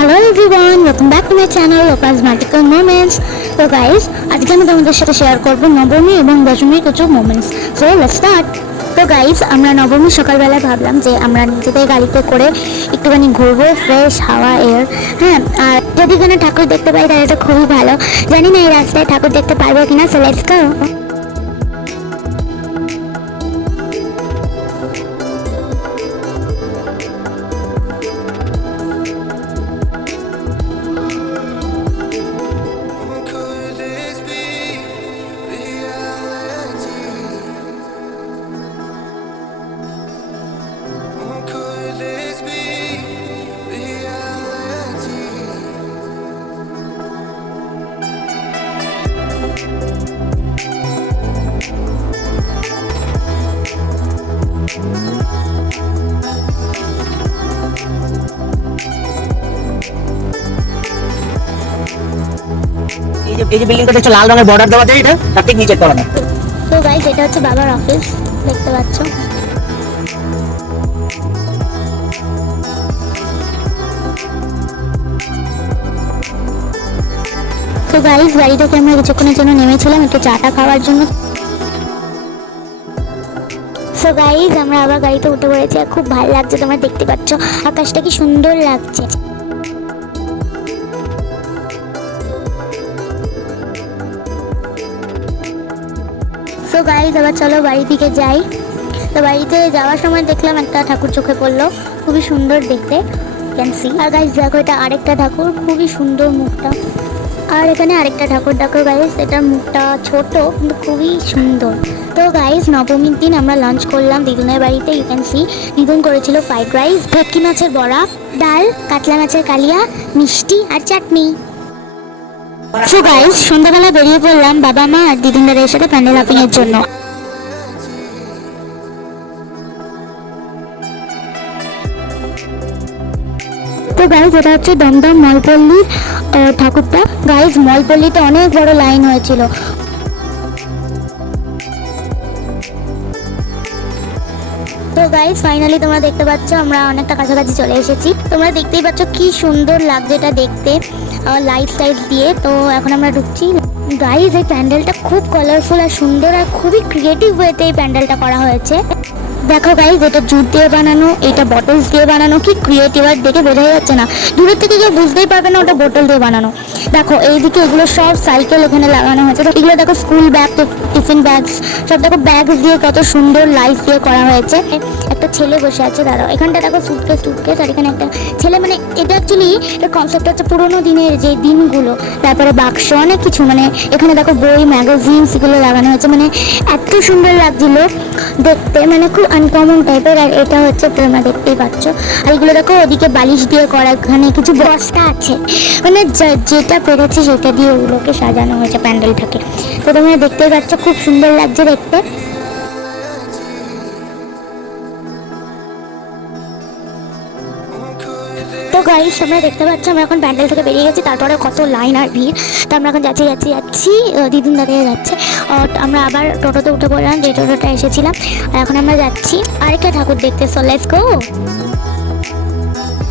Hello everyone, welcome back to my channel Lopa's magical moments. তো guys, আজকে আমি তোমাদের সাথে শেয়ার করব নবমী এবং দশমীর কিছু মোমেন্টস। So let's start. তো গাইস, আমরা নবমী সকালবেলা ভাবলাম যে আমরা নিজেদের গাড়িতে করে একটুখানি ঘুরবো, ফ্রেশ হাওয়া এয়ার। হ্যাঁ, আর যদি কোনো ঠাকুর দেখতে পাই তাহলে তো খুবই ভালো। জানি না এই রাস্তায় ঠাকুর দেখতে পারবো কিনা, সো লেটস গো। এই যে বিল্ডিংটা দেখছো লাল রঙের বর্ডার দেওয়া যায়, এটা তার ঠিক নিচের তলাটা। তো গাইস, এটা হচ্ছে বাবার অফিস, দেখতে পাচ্ছ। তো গাইস, গাড়ি থেকে আমরা কিছুক্ষণের জন্য নেমেছিলাম একটু চাটা খাওয়ার জন্য। সো গাইস, আমরা আবার গাড়িতে উঠে পড়েছি আর খুব ভালো লাগছে। তোমরা দেখতে পাচ্ছ আকাশটা কি সুন্দর লাগছে। সো গাইস, আবার চলো বাড়ি দিকে যাই। তো বাড়িতে যাওয়ার সময় দেখলাম একটা ঠাকুর চোখে পড়লো, খুবই সুন্দর দেখতে, ক্যান সি। আর গাইস দেখো, এটা আরেকটা ঠাকুর, খুবই সুন্দর মুখটা। আর এখানে আরেকটা ঠাকুর দেখো গাইস, এটার মুখটা ছোট কিন্তু খুবই সুন্দর। তো গাইস, নবমীর দিন আমরা লাঞ্চ করলাম দিদুনের বাড়িতে। ইউ ক্যান সি, দিদুন করেছিল ফ্রাইড রাইস, ভেটকি মাছের বড়া, ডাল, কাতলা মাছের কালিয়া, মিষ্টি আর চাটনি। সো গাইস, সন্ধ্যাবেলা বেরিয়ে পড়লাম বাবা মা আর দিদুনদের সাথে প্যান্ডেল হপিং এর জন্য। তো গাইস, এটা হচ্ছে দমদম মলপল্লীর ঠাকুরটা। গাইস, মলপল্লীতে অনেক বড় লাইন হয়েছিল। তো গাইস, ফাইনালি তোমরা দেখতে পাচ্ছ আমরা অনেকটা কাছাকাছি চলে এসেছি। তোমরা দেখতেই পাচ্ছ কি সুন্দর লাগছে এটা দেখতে, লাইট টাইট দিয়ে। তো এখন আমরা ঢুকছি। গাইস, এই প্যান্ডেলটা খুব কালারফুল আর সুন্দর আর খুবই ক্রিয়েটিভ ওয়েতে এই প্যান্ডেলটা করা হয়েছে। দেখো গাইস, এটা জুট দিয়ে বানানো, এটা বটলস দিয়ে বানানো, কি ক্রিয়েটিভ আর দেখে বোঝাই যাচ্ছে না, দূরের থেকে কেউ বুঝতেই পারবে না ওটা বোতল দিয়ে বানানো। দেখো এইদিকে এগুলো সব সাইকেল এখানে লাগানো হয়েছে। তো এগুলো দেখো স্কুল ব্যাগ, টিফিন ব্যাগস সব দেখো ব্যাগস দিয়ে কত সুন্দর লাইট দিয়ে করা হয়েছে। একটা ছেলে বসে আছে, দাঁড়াও, এখানটা দেখো সুটকেস আর এখানে একটা ছেলে। মানে এটা অ্যাকচুয়ালি এর কনসেপ্ট হচ্ছে পুরোনো দিনের যে দিনগুলো, তারপরে বাক্স অনেক কিছু, মানে এখানে দেখো বই, ম্যাগাজিন এগুলো লাগানো হয়েছে। মানে এত সুন্দর লাগছিল দেখতে, মানে খুব আনকমন টাইপের। আর এটা হচ্ছে তোমরা দেখতেই পাচ্ছ। আর এগুলো দেখো ওদিকে বালিশ দিয়ে করা, এখানে কিছু বস্তা আছে, মানে যেটা পেরেছে সেটা দিয়ে ওগুলোকে সাজানো হয়েছে প্যান্ডেলটাকে। তো তোমরা দেখতেই পাচ্ছ খুব সুন্দর লাগছে দেখতে। তো গাইস, তোমরা দেখতে পাচ্ছ আমরা এখন প্যান্ডেল থেকে বেরিয়ে গেছি, তারপরে কত লাইন আর ভিড়। তো আমরা এখন যাচ্ছি দিদুন দাঁড়িয়ে যাচ্ছে। আমরা আবার টোটোতে উঠে পড়লাম, যে টোটোটা এসেছিলাম। আর এখন আমরা যাচ্ছি আরেকটা ঠাকুর দেখতে। So let's go.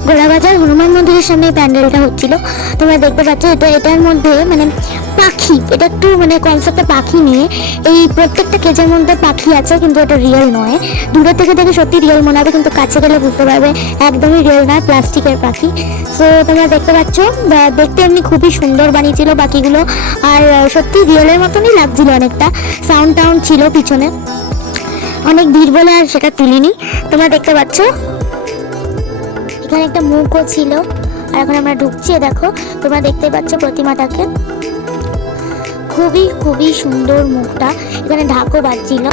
Golabazar Hanuman মন্দিরের সামনে প্যান্ডেলটা হচ্ছিল। তোমরা দেখতে পাচ্ছ এটার মধ্যে মানে পাখি, এটা একটু মানে কনসেপ্টটা পাখি নিয়ে। এই প্রত্যেকটা কেজের মধ্যে পাখি আছে, কিন্তু এটা রিয়েল নয়। দূরে থেকে দেখে সত্যি রিয়েল মনে হবে, কিন্তু কাছে গেলে বুঝতে পারবে একদমই রিয়েল নয়, প্লাস্টিকের পাখি। সো তোমরা দেখতে পাচ্ছ, দেখতে এমনি খুবই সুন্দর বানিয়েছিল পাখিগুলো, আর সত্যি রিয়েলের মতনই লাগছিল অনেকটা। সাউন্ড টাউন্ড ছিল পিছনে, অনেক ভিড় বলে আর সেটা তুলিনি। তোমরা দেখতে পাচ্ছ এখানে একটা মুখও ছিল। আর এখন আমরা ঢুকছি, দেখো তোমরা দেখতে পাচ্ছ প্রতিমাটাকে, খুবই খুবই সুন্দর মুখটা। এখানে ঢাকও বাজছিল।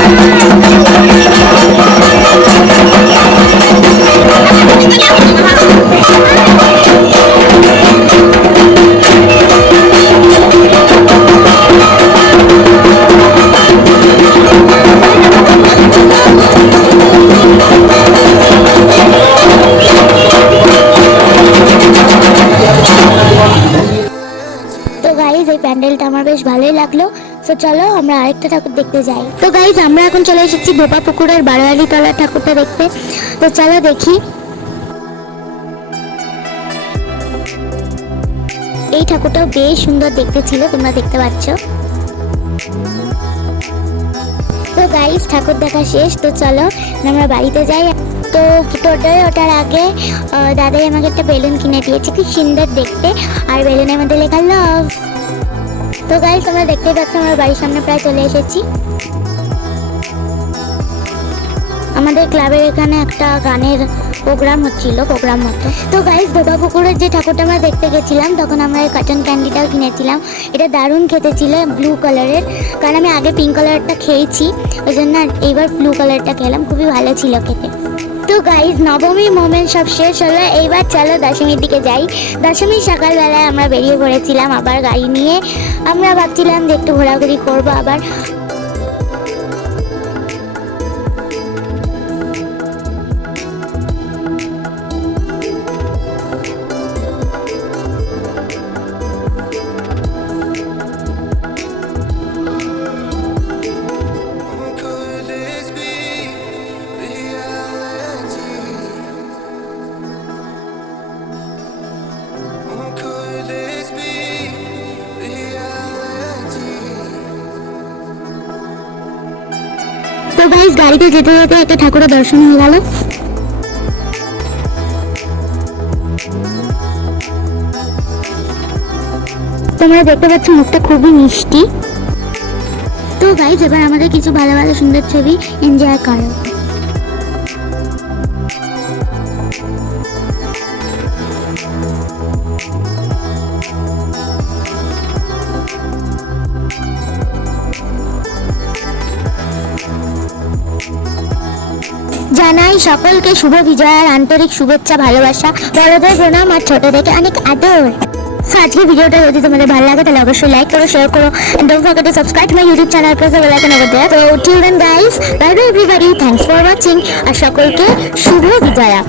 প্যান্ডেলটা আমার বেশ ভালোই লাগলো। তো চলো আমরা আরেকটা ঠাকুর দেখতে যাই। তো গাইজ আমরা এখন চলে এসেছি ভোপা পুকুরের বারোয়ারি তলার ঠাকুরটা দেখতে। তো চলো দেখি। এই ঠাকুরটাও বেশ সুন্দর দেখতে ছিল, তোমরা দেখতে পাচ্ছ। তো গাইস ঠাকুর দেখা শেষ, তো চলো আমরা বাড়িতে যাই। তো টোটোয় ওঠার আগে দাদাই আমাকে একটা বেলুন কিনে দিয়েছে, কি সুন্দর দেখতে, আর বেলুনের মধ্যে লেখা লাভ। তো গাইস তোমরা দেখতেই পাচ্ছ আমরা বাড়ির সামনে প্রায় চলে এসেছি। আমাদের ক্লাবের এখানে একটা গানের প্রোগ্রাম হচ্ছিল, প্রোগ্রাম মতো। তো গাইস ধোবা পুকুরের যে ঠাকুরটা আমরা দেখতে গেছিলাম তখন আমরা এই কটন ক্যান্ডিটাও কিনেছিলাম। এটা দারুণ খেতে ছিল, ব্লু কালারের, কারণ আমি আগে পিঙ্ক কালারটা খেয়েছি, ওই জন্য এইবার ব্লু কালারটা খেলাম, খুবই ভালো ছিল খেতে। তো গাইস নবমীর মোমেন্ট সব শেষ হলো, এইবার চলো দশমীর দিকে যাই। দশমীর সকালবেলায় আমরা বেরিয়ে পড়েছিলাম আবার গাড়ি নিয়ে। আমরা ভাবছিলাম যে একটু ঘোরাঘুরি করবো আবার। তো গাইস গাড়িতে যেতে যেতে একটা ঠাকুরের দর্শন হয়ে গেল। তোমরা দেখতে পাচ্ছ মুখটা খুবই মিষ্টি। তো গাইস এবার আমাদের কিছু ভালো ভালো সুন্দর ছবি এনজয় করো। জানাই সকলকে শুভ বিজয়ার আন্তরিক শুভেচ্ছা, ভালোবাসা, বড়দের প্রণাম আর ছোটদেরকে অনেক আদর। আজকে ভিডিওটা যদি তোমাদের ভালো লাগে তাহলে অবশ্যই লাইক করো, শেয়ার করো, and don't forget to subscribe to my YouTube channel, press the bell icon over there. So till then guys, bye bye everybody, thanks for watching, আর সকলকে শুভ বিজয়া।